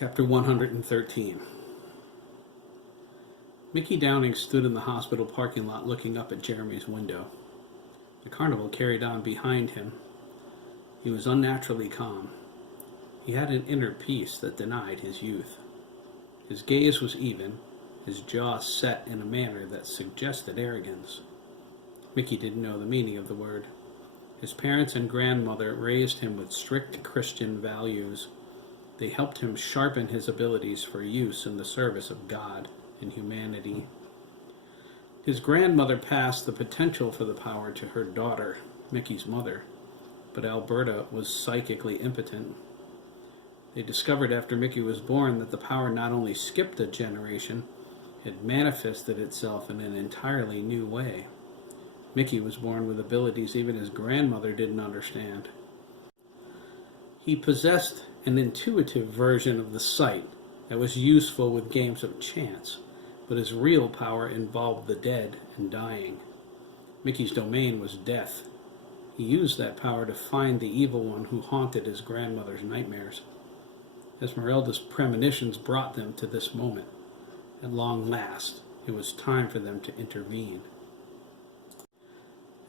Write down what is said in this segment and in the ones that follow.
Chapter 113. McKee Downing stood in the hospital parking lot looking up at Jeremy's window. The carnival carried on behind him. He was unnaturally calm. He had an inner peace that denied his youth. His gaze was even, his jaw set in a manner that suggested arrogance. McKee didn't know the meaning of the word. His parents and grandmother raised him with strict Christian values. They helped him sharpen his abilities for use in the service of God and humanity. His grandmother passed the potential for the power to her daughter, McKee's mother, but Alberta was psychically impotent. They discovered after McKee was born that the power not only skipped a generation, it manifested itself in an entirely new way. McKee was born with abilities even his grandmother didn't understand. He possessed an intuitive version of the sight that was useful with games of chance, but his real power involved the dead and dying. McKee's domain was death. He used that power to find the evil one who haunted his grandmother's nightmares. Esmeralda's premonitions brought them to this moment. At long last, it was time for them to intervene.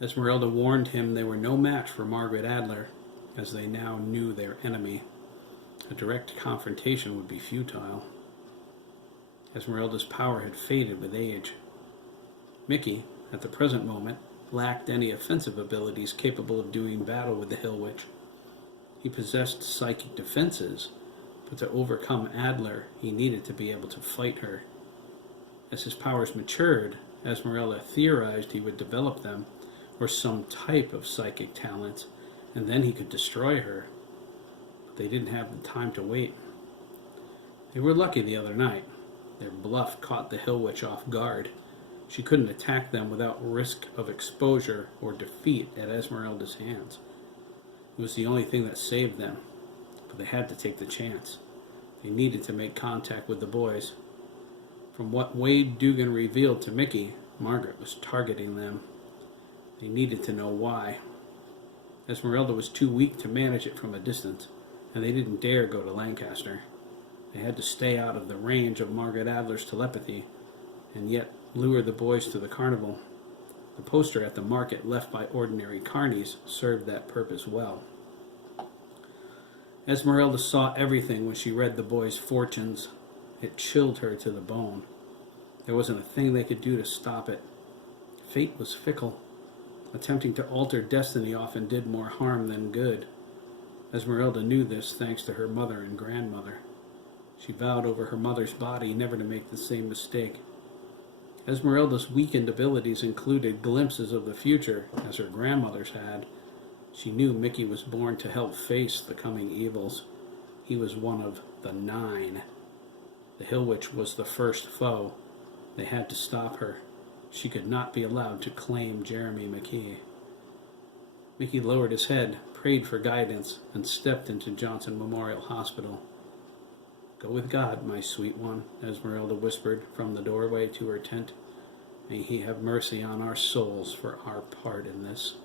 Esmeralda warned him they were no match for Margaret Adler, as they now knew their enemy. A direct confrontation would be futile. Esmeralda's power had faded with age. McKee, at the present moment, lacked any offensive abilities capable of doing battle with the Hill Witch. He possessed psychic defenses, but to overcome Adler, he needed to be able to fight her. As his powers matured, Esmeralda theorized he would develop them, or some type of psychic talents, and then he could destroy her. But they didn't have the time to wait. They were lucky the other night. Their bluff caught the Hill Witch off guard. She couldn't attack them without risk of exposure or defeat at Esmeralda's hands. It was the only thing that saved them, but they had to take the chance. They needed to make contact with the boys. From what Craig Dougan revealed to McKee, Margaret was targeting them. They needed to know why. Esmeralda was too weak to manage it from a distance, and they didn't dare go to Lancaster. They had to stay out of the range of Margaret Adler's telepathy, and yet lure the boys to the carnival. The poster at the market left by ordinary carnies served that purpose well. Esmeralda saw everything when she read the boys' fortunes. It chilled her to the bone. There wasn't a thing they could do to stop it. Fate was fickle. Attempting to alter destiny often did more harm than good. Esmeralda knew this thanks to her mother and grandmother. She vowed over her mother's body never to make the same mistake. Esmeralda's weakened abilities included glimpses of the future, as her grandmother's had. She knew McKee was born to help face the coming evils. He was one of the 9. The Hill Witch was the first foe. They had to stop her. She could not be allowed to claim Jeremy McKee. McKee lowered his head, prayed for guidance, and stepped into Johnson Memorial Hospital. "Go with God, my sweet one," Esmeralda whispered from the doorway to her tent. "May he have mercy on our souls for our part in this."